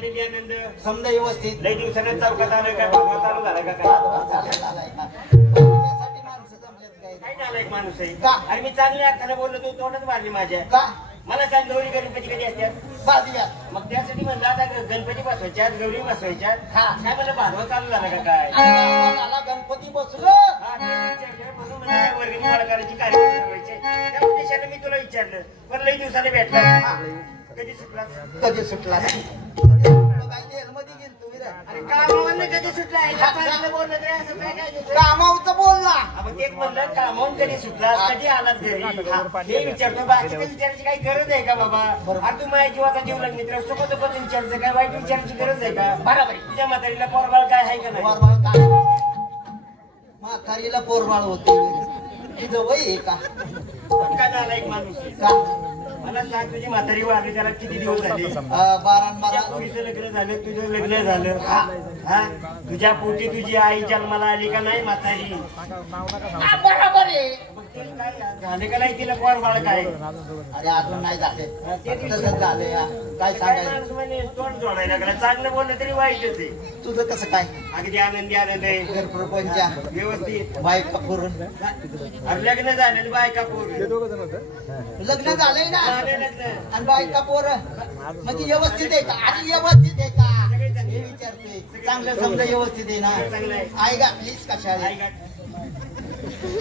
आलेली आनंद समजा व्यवस्थित लई दिवसाने चौकात आलं काय भागवा चालू झाला का काय माणसं जमल्यात काय काय झालं एक माणूस आहे का? अरे मी चांगल्या अर्थाने बोललो तू तोंडच मारली माझ्या का मला सांग गौरी गणपती कधी असतात बाजूया मग त्यासाठी म्हणलं आता गणपती बसवायच्यात गौरी बसवायच्यात हा. काय मला भागवा चालू झाला का काय मला गणपती बसलो हा, ते विचारलं म्हणून म्हणलं काय वर्गणी गोळा करायची कार्यक्रम ठरवायचे त्या उद्देशाने मी तुला विचारलं पण लई दिवसाने भेटला कधी सुटला कधी सुटला अरे कामावरनं कधी सुटला बोललं तरी असं काय काय कामावचं बोलला आपण तेच म्हणलं कामावून कधी सुटला कधी आलास घरी हे विचारतो बाकीच्या विचारायची काही गरज आहे का बाबा अरे तू माझ्या जीवाचा जीव लाग मित्र सोबत विचारायचं काय वाईट विचारायची गरज आहे का बरोबर तुझ्या म्हातारीला पोरबाळ काय आहे का नाही म्हातारीला पोरबाळ होते तिचं वय आहे का काय झाला एक माणूस का मला सांग तुझी म्हातारी वारली त्याला किती दिवस झाले 12 पोरीचं लग्न झालं तुझं लग्न झालं हा तुझ्या पोटी तुझी आई जन्माला आली का नाही म्हातारी बरोबर आहे मग ते काय झाले का नाही तिला पोरबाळ काय अरे अजून नाही झाले ते तसंच झालंय काय काय सांगायचं माणूस म्हणे तोंड जोडायला लागला चांगलं बोललं तरी वाईटच आहे तुझं कसं काय अगदी आनंदी आनंद आहे घर प्रपंच व्यवस्थित बायका पुरून अरे लग्न झालेलं बायका पोर लग्न झालंय ना झालेलंच नाही. आणि बायका पोर म्हणजे व्यवस्थित आहे का आणि व्यवस्थित आहे का हे विचारते चांगलं समजा व्यवस्थित आहे ना चांगलं आहे. आई का प्लीज कशाला आई का?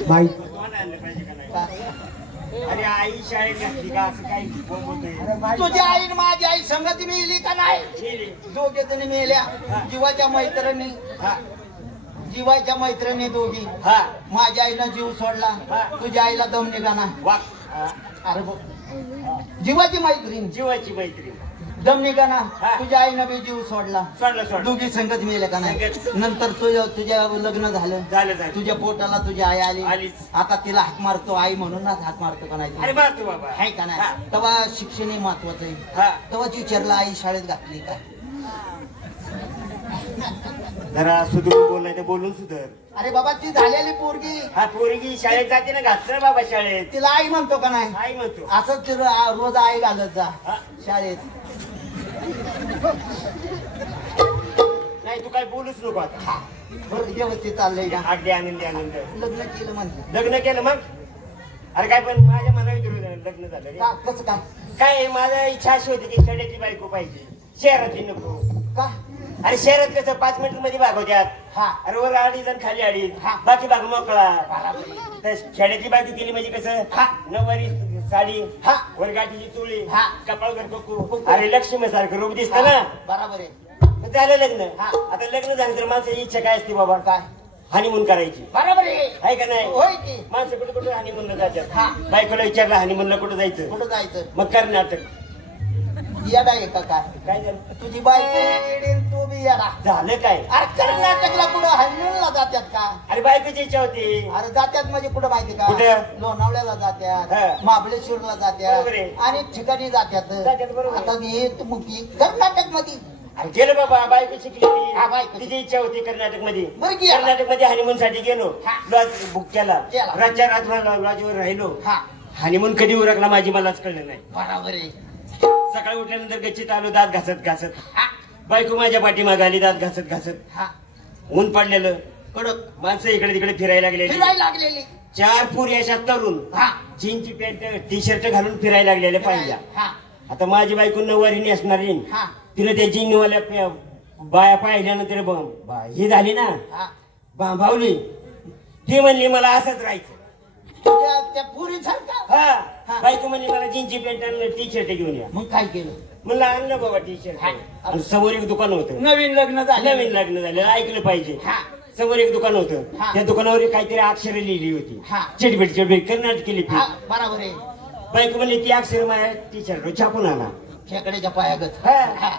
बाई कोण आणलं पाहिजे का नाही अरे आई शाळेत घातली का असं काही बोलतोय तुझी आई आणि माझी आई संगती मिळली का नाही गेली. दोघे जणी मिळल्या जीवाच्या मैत्रिणी हा जीवाच्या मैत्रिणी दोघी हा माझ्या आईनं जीव सोडला तुझ्या आईला दम निघाना वाक अरे जीवाची मैत्रीण जीवाची मैत्री दम निघाना हा. तुझ्या आईनं बी जीव सोडला सोडलं सोडलं दोघी संगत मिळल्या का नाही संगत. नंतर तुझ्या लग्न झालं झालं तुझ्या पोटाला तुझी आई आली आलीच. आता तिला हाक मारतो आई म्हणूनच हाक मारतो का नाही अरे मारतो बाबा आहे का हा. नाही तेव्हा शिक्षण हे महत्वाचं आहे हा तेव्हाच विचारलं आई शाळेत घातली का जरा सुधरून बोललाय तर बोलून सुधर अरे बाबा ती झालेली पोरगी हा पोरगी शाळेत जाते ना घातलं बाबा शाळेत तिला आई म्हणतो का नाही आई म्हणतो असंच तिला रोज आई घालत जा हा. शाळेत नाही तू काय बोलूच नको आता बरं व्यवस्थित चाललंय का अगदी आनंदी आनंद लग्न केलं म्हणते लग्न केलं मग अरे काय पण माझ्या मनात लग्न झालं रे का कसं काय काय माझा इच्छा अशी होती की खेड्याची बायको पाहिजे शहरातली नको का अरे शहरात कसं 5 मिनिट मध्ये भागवत्यात हा अरे वर अडीच आणि खाली अडीच हा. बाकी भाग मोकळा तर खेड्याची बायको केली म्हणजे कसं हा. नऊवारी साडी हा. वर गाठीची चोळी हा. कपाळवर कुकू अरे लक्ष्मी सारखं रूप दिसतं ना बरोबर आहे झालं लग्न हा. आता लग्न झालं तर माणसाची इच्छा काय असते बाबा काय हनीमून करायची बरोबर आहे आहे का नाही होय की माणसं कुठे कुठे हनीमूनला हा. जातात बायकोला विचारलं हनीमूनला कुठं जायचं कुठं जायचं मग कर्नाटक येडा आहे का काय काय झालं तुझी बायको येडी आणि तू बी येडा झालं काय अरे कर्नाटकला कुठं हल्लूनला जात्यात का अरे बायकोची इच्छा होती अरे जात्यात म्हणजे कुठं माहिती का कुठं? लोणावळ्याला हा. जात्यात महाबळेश्वरला बरोबर आहे. जात्यात अनेक ठिकाणी जात्यात जात्यात, बरोबर आहे. आता हे तू मुकी कर्नाटक मध्ये अरे गेलो बाबा बायको शिकली हा, बायको तिची इच्छा होती कर्नाटक मध्ये बरं की याला. कर्नाटक मध्ये हनीमून साठी गेलो हा. लॉज बुक केला केला. रातच्या रात्र लॉजवर राहिलो हा हनीमून कधी उरकला माझी मलाच कळलं नाही बरोबर आहे सकाळी उठल्यानंतर गच्चीत आलो दात घासत घासत हा बायको माझ्या पाठीमागे आली दात घासत घासत हा ऊन पडलेलं कडक माणसं इकडे तिकडे फिरायला लागलेली फिरायला लागलेली 4 पुरी अशा तरुण हा जीनची पॅन्ट टी शर्ट घालून फिरायला लागलेल्या पाहिल्या हा आता माझी बायको नऊवारी असणारी हा तिने त्या जीनवाल्या बाया पाहिल्यानंतर ही झाली ना हा भावली ती म्हणली मला असंच राहायचं त्या पुरी सारखा हा बायको म्हणली मला जीनची पॅन्ट आणि टी शर्ट घेऊन या मग काय केलं म्हणलं आणलं बाबा टी शर्ट आणि समोर एक दुकान होतं नवीन लग्न झालं नवीन लग्न झालेलं ऐकलं पाहिजे हा समोर एक दुकान होतं हा. त्या दुकानावर काहीतरी अक्षरे लिहिली होती हा. चिटबिट चिटबिट कर्नाटकी लिपी हा बरोबर आहे बायको म्हणली ती अक्षर माझ्या टी शर्ट छापून आणा खेकड्याच्या पायागत हा.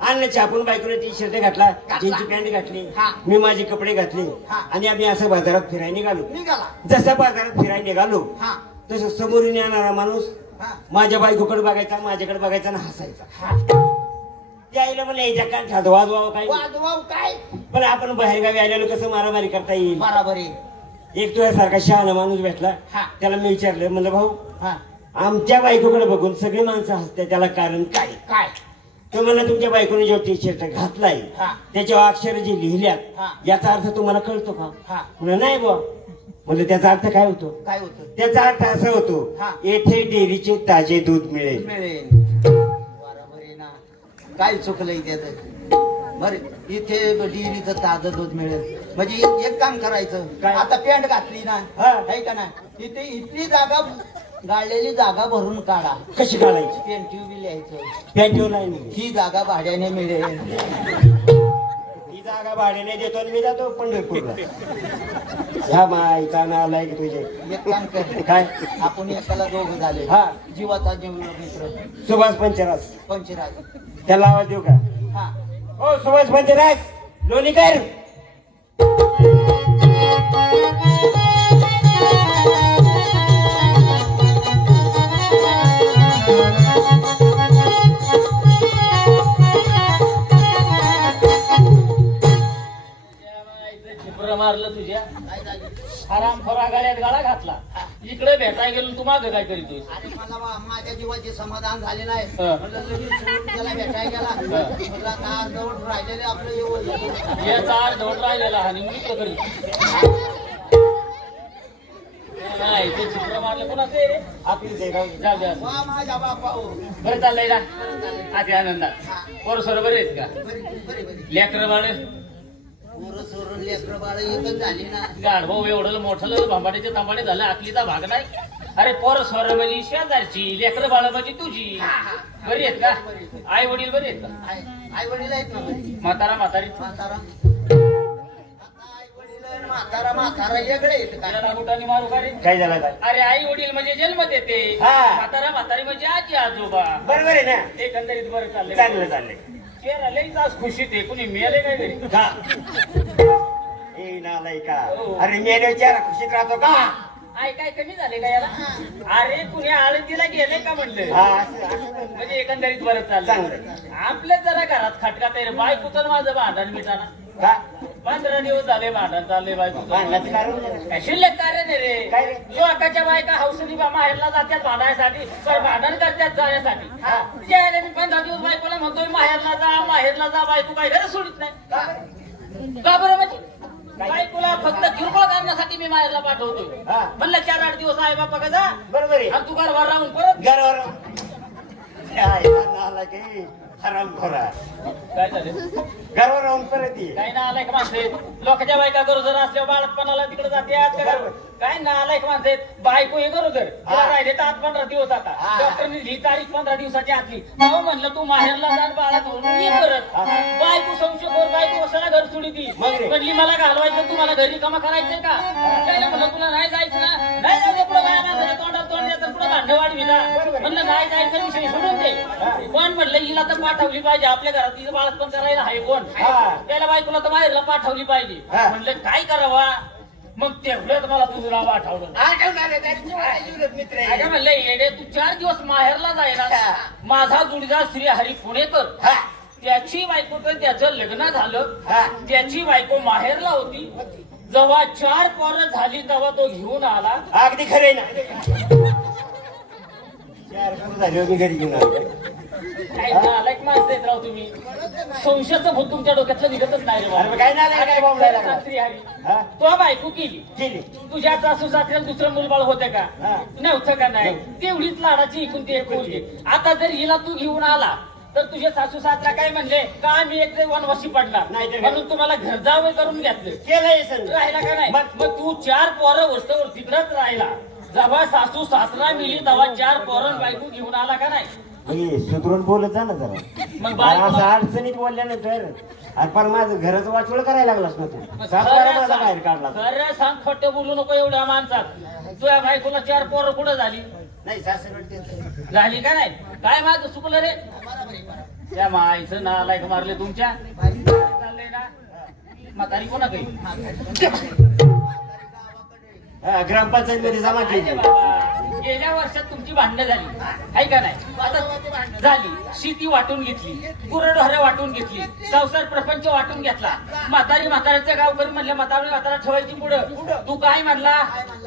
आणलं छापून बायकोने टी शर्ट घातला जीनची पॅन्ट घातली हा. मी माझे कपडे घातले हा. आणि आम्ही असं बाजारात फिरायला निघालो निघाला जसा बाजारात फिरायला निघालो हा तसं समोरून येणारा माणूस हा माझ्या बायकोकडे बघायचा माझ्याकडे बघायचा आणि हसायचा हा त्याला म्हणलं याच्या कांठात वाजवावं काय वाजवाव काय पण आपण बाहेरगावी आलेलो कसं मारामारी करता येईल बरोबर आहे एक तुझ्यासारखा शहाणा माणूस भेटला हा. त्याला मी विचारलं म्हणलं भाऊ हा आमच्या बायकोकडे बघून सगळी माणसं हसते त्याला कारण काय काय तो म्हणला तुमच्या बायकोने जो टी शर्ट घातलाय हा. त्याच्यावर अक्षर जे हा. लिहिल्यात याचा अर्थ तुम्हाला कळतो का? हा. म्हणलं नाही बुवा. म्हणलं त्याचा अर्थ काय होतो? काय होतं? त्याचा अर्थ असा होतो हा. येथे डेअरीचे ताजे दूध मिळेल. मिळेल. बरोबर आहे ना. काय चुकलंय त्याचं? बरं इथे डेअरीचं ताजं दूध मिळेल म्हणजे एक काम करायचं. काय? आता पॅन्ट घातली ना, हा. आहे का ना, इथे इथली जागा गाळलेली जागा भरून काढा. कशी काढायची? पेंटिव बी लिहायचं. पॅन्टीवर लाईन ही जागा भाड्याने मिळेल. ही जागा भाड्याने देतो आणि मी जातो पंढरपूरला. ह्या माईचा नालाय की तुझे. एक काम कर, काय? आपण एकाला दोघं झाले. हा. जीवाचा जीव मित्र सुभाष पंचराज पंचराज. त्याला आवाज देऊ का? हा. ओ सुभाष पंचराज लोणीकर. मारलं तुझ्या काय झालं? आराम खोरा गाड्यात गाळा घातला. इकडे भेटाय गेलो तू मागं काय करीतोय? अरे मला माझ्या जीवाचे समाधान झाले नाही. हा. म्हणलं लगेच सोडून त्याला भेटायला गेला. म्हणलं आता अर्धवट राहिलेले आपलं येऊ. याचा अर्ध धोट राहिलेला आणि मी इकडं करीत नाही. ते चित्र मारलं कोणाचं आहे रे? आपलीच आहे का? जाऊ द्या. वा माझ्या बापा हो. बरं चाललंय ना आधी आनंदात. पोर सोर बरे आहेत का? बरे बरे. लेकर बाळ पोरं सोरून लेकरं बाळ एकच झाली ना. गाढभाऊ एवढं मोठं भांबाडीचे तांबाडे झालं आपलीचा भाग नाही. अरे पोर सोर म्हणजे शेजारची, लेकर बाळ म्हणजे तुझी. बरी आहेत का? आई वडील बरे आहेत का? आई वडील आहेत ना बरी. म्हातारा म्हातारी म्हातारा आता आई वडील म्हातारा म्हातारा वेगळे आहेत का? त्याला बुटाने मारू का रे? काय झालं काय? अरे आई वडील म्हणजे जन्म देते. हा. म्हातारा म्हातारी म्हणजे आजी आजोबा. बरोबर आहे ना. एकंदरीत बरं चाललंय. चांगलं चाललंय. चेहरा लईच आज खुशीत आहे. कुणी मेले काय घरी? का? ए नालाय का? हो. अरे मेले चेहरा खुशीत राहतो का? आई काय कमी झाले का याला? अरे कुणी आळंदीला गेले का म्हणलं? हा असं म्हणजे एकंदरीत बरं चाललं. चांगलं. आपल्याच जरा घरात खटका तरी बायकोचं आणि माझं भांडण मिटाना. का? 15 दिवस झाले भांडण चाललंय बायकोचं. भांडणाचं कारण नाही. काय शिल्लक कारण आहे काय रे? रे? लोकांच्या बायका हौसनी माहेरला जात्यात भांडायसाठी, तर भांडण करतात जाण्यासाठी. हा. ज्याला मी 15 दिवस बायकोला म्हणतोय माहेरला जा बायको काय घरच सोडित नाही. का बरं म्हणजे? बायकोला फक्त किरकोळ करण्यासाठी मी माहेरला पाठवतोय. हा. म्हणलं 4-8 दिवस आहे बापा का जा. बरोबर आहे. आणि तू घरवर राहून परत घरावर नाला की हराम खोरा काय झालं? घरावर राहून परत ये. काय ना आलाय माणसं आहेत. लोकांच्या बायका गरोदर असल्यावर बाळपणाला तिकडे जात्यात का? काय ना आलाय माणसं आहेत. बायको हे गरोदर तिला राहिले तर 8-15 दिवस आता डॉक्टरने ही तारीख 15 दिवसाची आतली. तेव्हा म्हणलं तू माहेरला जा बाळा धरून ये परत. बायको संशय बायको कशाला घर सोडी ती म्हणली मला घालवायचं तुम्हाला घरी कामा करायचंय का? त्याला म्हणलं तुला नाही जायचं ना. नाही जाऊ दे पुढे बाया माणसाच्या तोंडात तोंड द्यायचं पुढे भांड वाढविला. म्हणलं नाही जायचं विषय सोडून दे. कोण म्हणलं हिला तर पाठवली पाहिजे आपल्या घरात. तिचं बाळपण करायला आहे कोण? त्याला बायकोला तर माहेरला पाठवली पाहिजे. म्हणलं काय करावा? मग तेवढंच मला तुझं नाव आठवलं. मित्र अगं म्हणलं येडे तू 4 दिवस माहेरला जायला. माझा जुडीदार श्री हरी पुणेकर त्याची बायको तर त्याचं लग्न झालं. त्याची बायको माहेरला होती. जेव्हा 4 पोरं झाली तेव्हा तो घेऊन आला. अगदी खरे ना. 4 पोरं झाली मी घरी घेऊन आलो. काय नालायक माणसं आहेत राव तुम्ही. संशयाचं भूत तुमच्या डोक्यातलं निघतच नाही रे अरे काय नालायक काय बोंबलायला लागला? श्री हरी हा? तो बायको केली. केली. तुझ्या सासू सासऱ्याला दुसरं मुलबाळ होतं का? हा. नव्हतं का? नाही. तेवढीच लाडाची इकून ते एक मुलगी. आता जर हिला तू घेऊन आला तर तुझे सासू सासरा काय म्हणले का मी एक वनवासी पडला नाही तर म्हणून तुम्हाला घर जावं करून घेतलं. केलंय सर. राहिला का नाही? मग मग तू 4 पोरं वस्तूवर तिकडच राहिला. जेव्हा सासू सासरा मिली तेव्हा 4 पोरं बायको घेऊन आला का नाही? सुधरून बोलत जा ना जरा. मग बायको असं अडचणीत बोलल्यानंतर अरे पण माझं घराचं वाचवड करायला लागलास ना तू. सासरा माझा बाहेर काढला. खरं सांग खोटं बोलू नको एवढ्या माणसात. तुझ्या बायकोला 4 पोरं कुठं झाली? नाही सासरकडे झाली का नाही? काय माझं चुकलं रे? त्या माईचं नालायक मारले तुमच्या. चाललंय ना म्हातारी कोणा काही ग्रामपंचायत मध्ये जमा केली. गेल्या वर्षात तुमची भांडणं झाली आहे का नाही? आता झाली. शेती वाटून घेतली, गुरढोरं वाटून घेतली, संसार प्रपंच वाटून घेतला. म्हाताऱ्याचं गाव करून म्हणलं म्हातारा ठेवायची पुढं. तू काय म्हणला?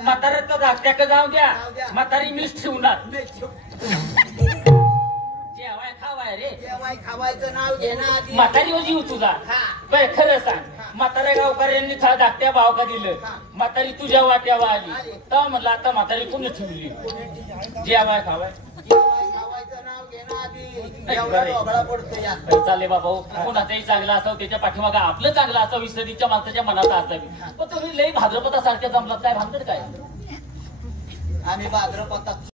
म्हाताऱ्याचा धाकट्याक जाऊ द्या, म्हातारी मीच ठेवणार. जेवाय खावाय नाही रे जेवाय खावायचं नाव घे ना आधी. म्हातारीवर जीव तुझा हा. बरं खरं सांग म्हाताऱ्या गावकऱ्यांनी धाकट्या भाव का दिलं हा. म्हातारी तुझ्या वाट्यावर आली आली. तर म्हणलं आता म्हातारी कोणी ठेवली जेवाय खावाय जेवाय खावायचं नाव घे ना आधी. एवढा ढोबळा पडतो या. चालले बाबा कोणाचाही चांगला असावं त्याच्या पाठीमागा आपलं चांगलं असावं विसरीच्या माणसाच्या मनात असावी पण तुम्ही लई भाद्रपदासारख्या जमलात काय भानगड काय आम्ही भाद्रपदात